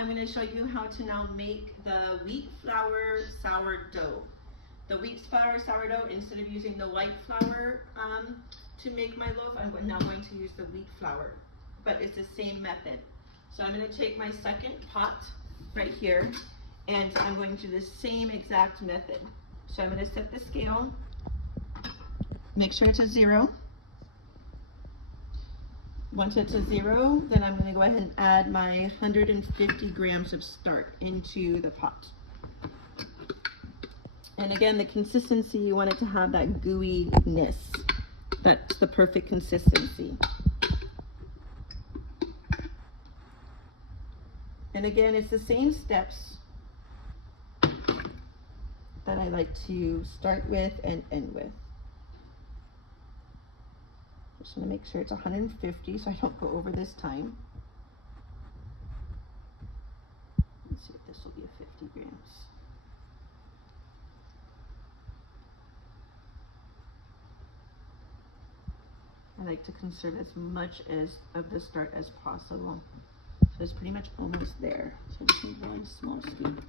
I'm going to show you how to now make the wheat flour sourdough. The wheat flour sourdough, instead of using the white flour to make my loaf, I'm now going to use the wheat flour, but it's the same method. So I'm going to take my second pot right here, and I'm going to do the same exact method. So I'm going to set the scale, make sure it's a 0. Once it's a 0, then I'm going to go ahead and add my 150 grams of starch into the pot. And again, the consistency, you want it to have that gooiness. That's the perfect consistency. And again, it's the same steps that I like to start with and end with. Just want to make sure it's 150 so I don't go over this time. Let's see if this will be a 50 grams. I like to conserve as much of the starch as possible. So it's pretty much almost there. So I just need one small scoop.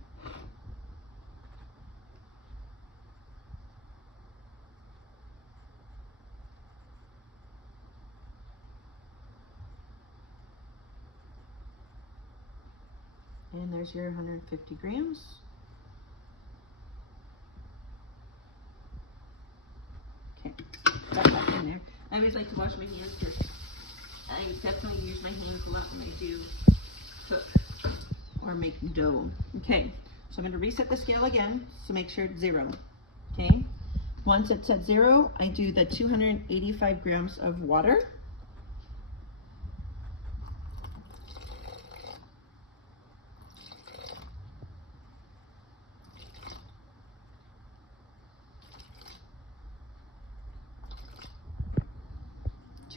And there's your 150 grams. Okay, got that in there. I always like to wash my hands because I definitely use my hands a lot when I do cook or make dough. Okay, so I'm going to reset the scale again, so make sure it's 0. Okay, once it's at 0, I do the 285 grams of water.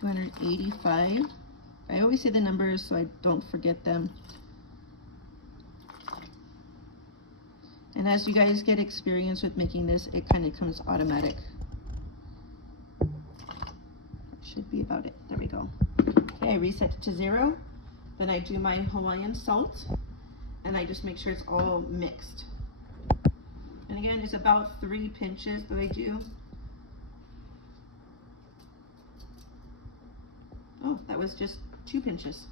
$285. I always say the numbers so I don't forget them. And as you guys get experience with making this, it kind of comes automatic. That should be about it. There we go. Okay, I reset it to 0. Then I do my Hawaiian salt, and I just make sure it's all mixed. And again, it's about 3 pinches that I do. Oh, that was just 2 pinches.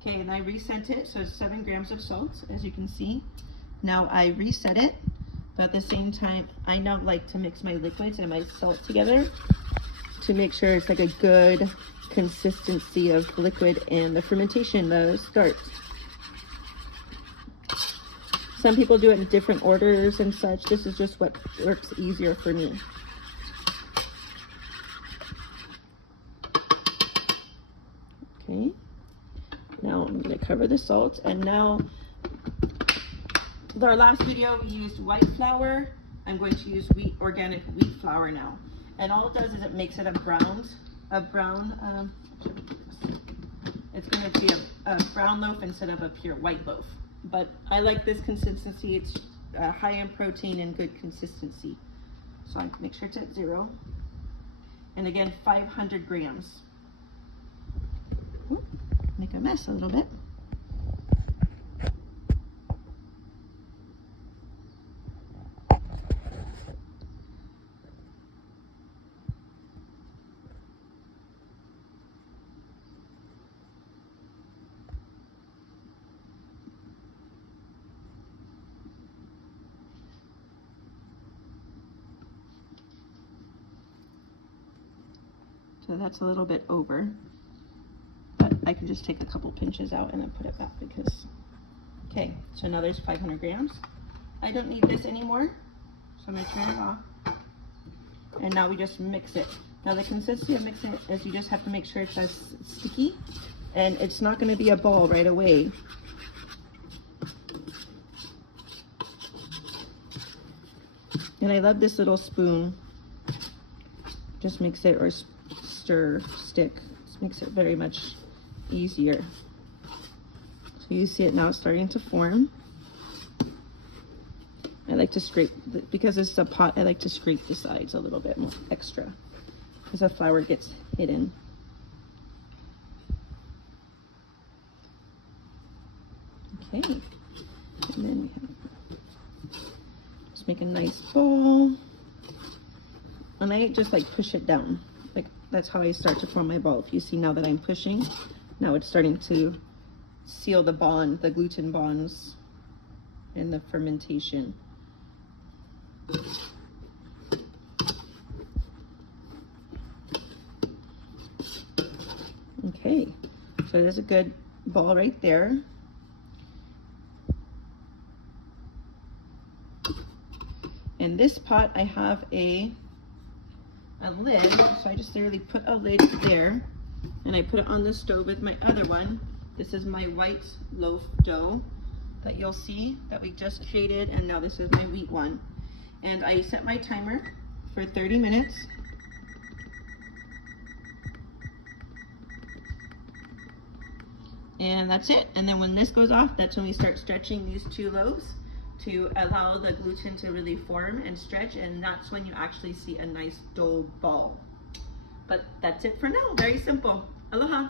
Okay, and I reset it, so it's 7 grams of salt, as you can see. Now I reset it, but at the same time, I now like to mix my liquids and my salt together to make sure it's like a good consistency of liquid and the fermentation starts. Some people do it in different orders and such. This is just what works easier for me. Okay, now I'm going to cover the salt, and now our last video we used white flour. I'm going to use organic wheat flour now, and all it does is it makes it a brown. It's going to be a brown loaf instead of a pure white loaf. But I like this consistency. It's high in protein and good consistency. So I make sure it's at 0, and again 500 grams. Make a mess a little bit. So that's a little bit over. I can just take a couple pinches out and then put it back because, okay, so now there's 500 grams. I don't need this anymore, so I'm going to turn it off. And now we just mix it. Now the consistency of mixing it is you just have to make sure it's as sticky, and it's not going to be a ball right away. And I love this little spoon. Just makes it, or stick, just makes it very much easier. So you see it now starting to form. I like to scrape, because it's a pot, I like to scrape the sides a little bit more extra because the flour gets hidden. Okay, And then we have, just make a nice ball. And I just like push it down. Like that's how I start to form my ball. If you see now that I'm pushing, now it's starting to seal the bond, the gluten bonds in the fermentation. Okay, so there's a good ball right there. In this pot, I have a lid, so I just literally put a lid there, and I put it on the stove with my other one. This is my white loaf dough that you'll see that we just created, and now this is my wheat one. And I set my timer for 30 minutes. And that's it. And then when this goes off, that's when we start stretching these two loaves to allow the gluten to really form and stretch, and that's when you actually see a nice dough ball. But that's it for now. Very simple. Aloha.